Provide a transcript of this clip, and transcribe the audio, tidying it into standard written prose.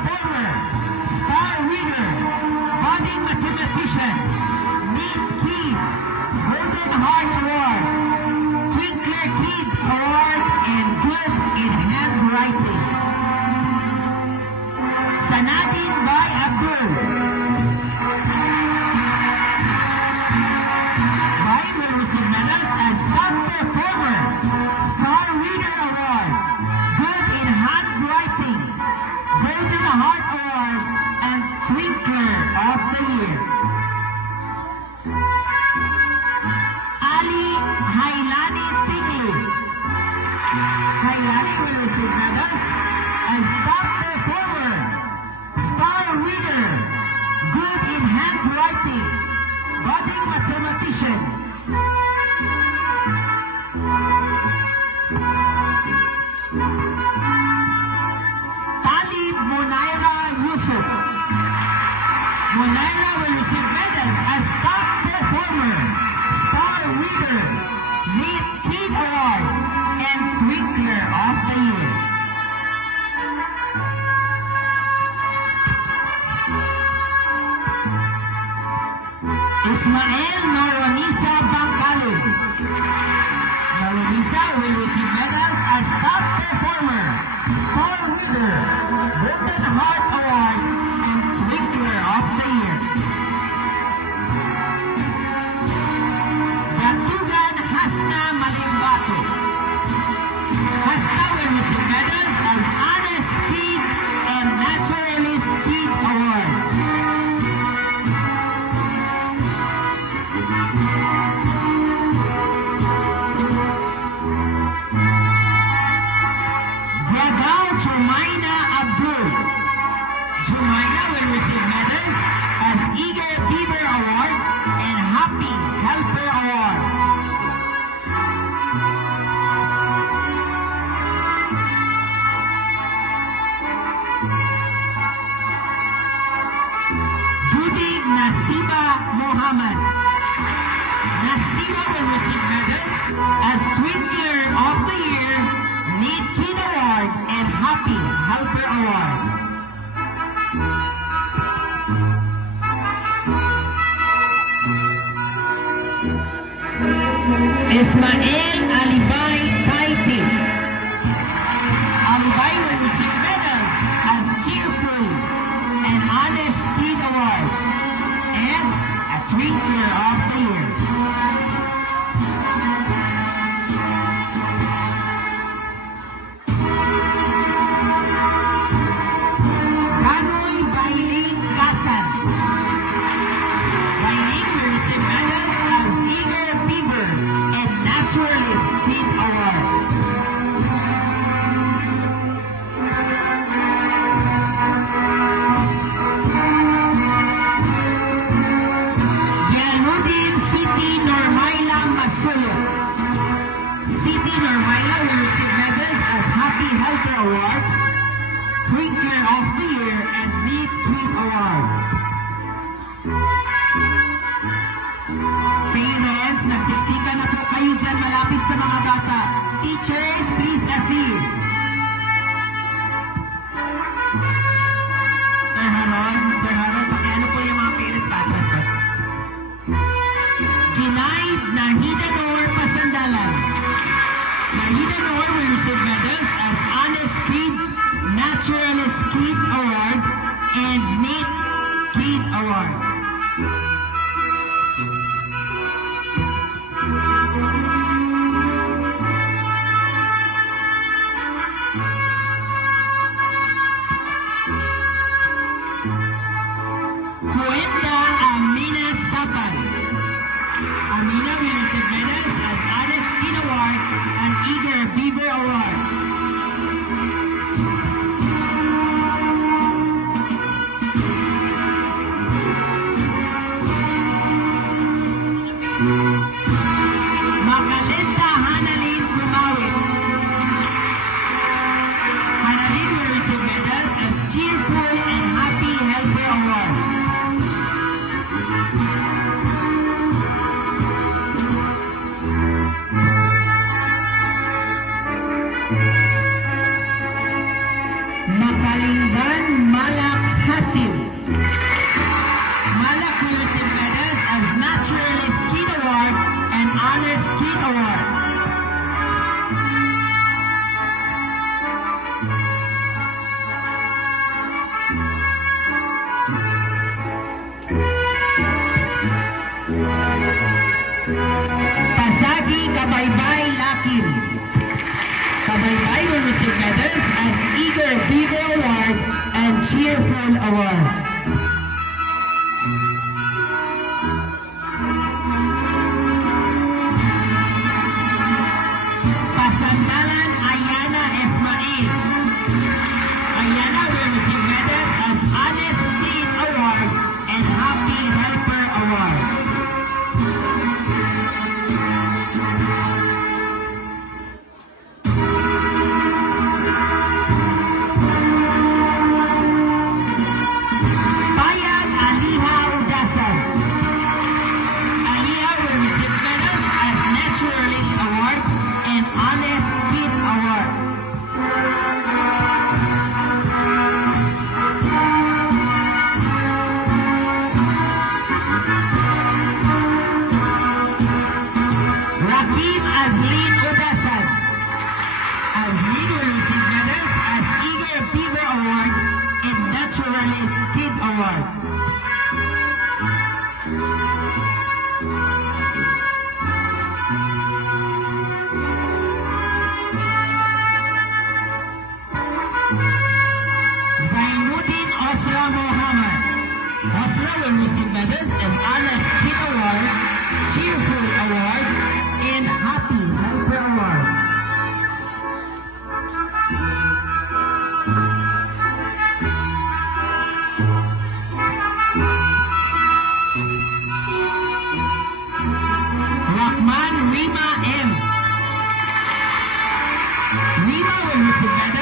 performer, star winner, budding mathematician, Neat Kid, Golden Heart Award, Twinkler Kid Award, and Good in Handwriting. Sanadin by Abdul. Bai will receive medals as top performer, star winner award, good in handwriting, Golden Heart Award, and Twinkler of the Year. Ali Hailani Tingli. Hailani will receive medals as top performer, star winner, good in handwriting, budding mathematician. Talib Munaira Yusuf. Munaira will receive medals as top performer, star winner, Neat Kid Award, and Twinkler of the Year. Ismael Noronisa Bangkalog. Noronisa will receive medals as top performer, star winner, Golden Heart Award, and Twinkler of the Year. Gatugan Hasna Malimbato. Hasna will receive medals as Honest Kid and Naturalist Kid Award. Jagaw Jumaina Abdul. Jumaina will receive medals as Eager Beaver Award and Happy Helper Award. Judy Nasiba Muhammad. Nasiba will receive medals as Twinkler of the Year, Neat Kid Award, and Happy Helper Award. Ismael Alibay Taiti. Alibay will receive medals as Cheerful and Honest Kid Award and a Twinkler of the Year. Kanoy Bailing Kasan. Bailing will receive medals as Eager Beaver and Naturalist Kid Award. Jaludin Siti Normaila Masulo. Siti Normaila will receive medals as Happy Helper Award, Twinkler of the Year, and Neat Kid Award. Parents, nagsiksikan na po kayo dyan malapit sa mga bata. Teachers, please assist. Sir Haron, pakiano po yung mga parents patras ko. Ginaid Nahidador Pasandalan. Nahidador will receive medals as Honest Kid, Naturalist Kid Award, and Neat Kid Award. Pasagi Kabaybay Lakim. Kabaybay will receive medals as Eager Beaver Award and Cheerful Award. Pasandalan Ayana Ismail. Ayana will receive medals as Honest Teen Award and Happy Helper Award. Bayan Aliha Udasan. Aliha will receive medals as Naturalist Award and Honest Kid Award. Rakim Azlin Udasan. Azlin will receive medals as Eager Beaver Award and Naturalist Kid Award. Zainuddin Osra Mohammed. Osra will receive medals as Honest Kid Award, Cheerful Award, and Happy Helper Award. Rahman Rima M. Rima will receive medals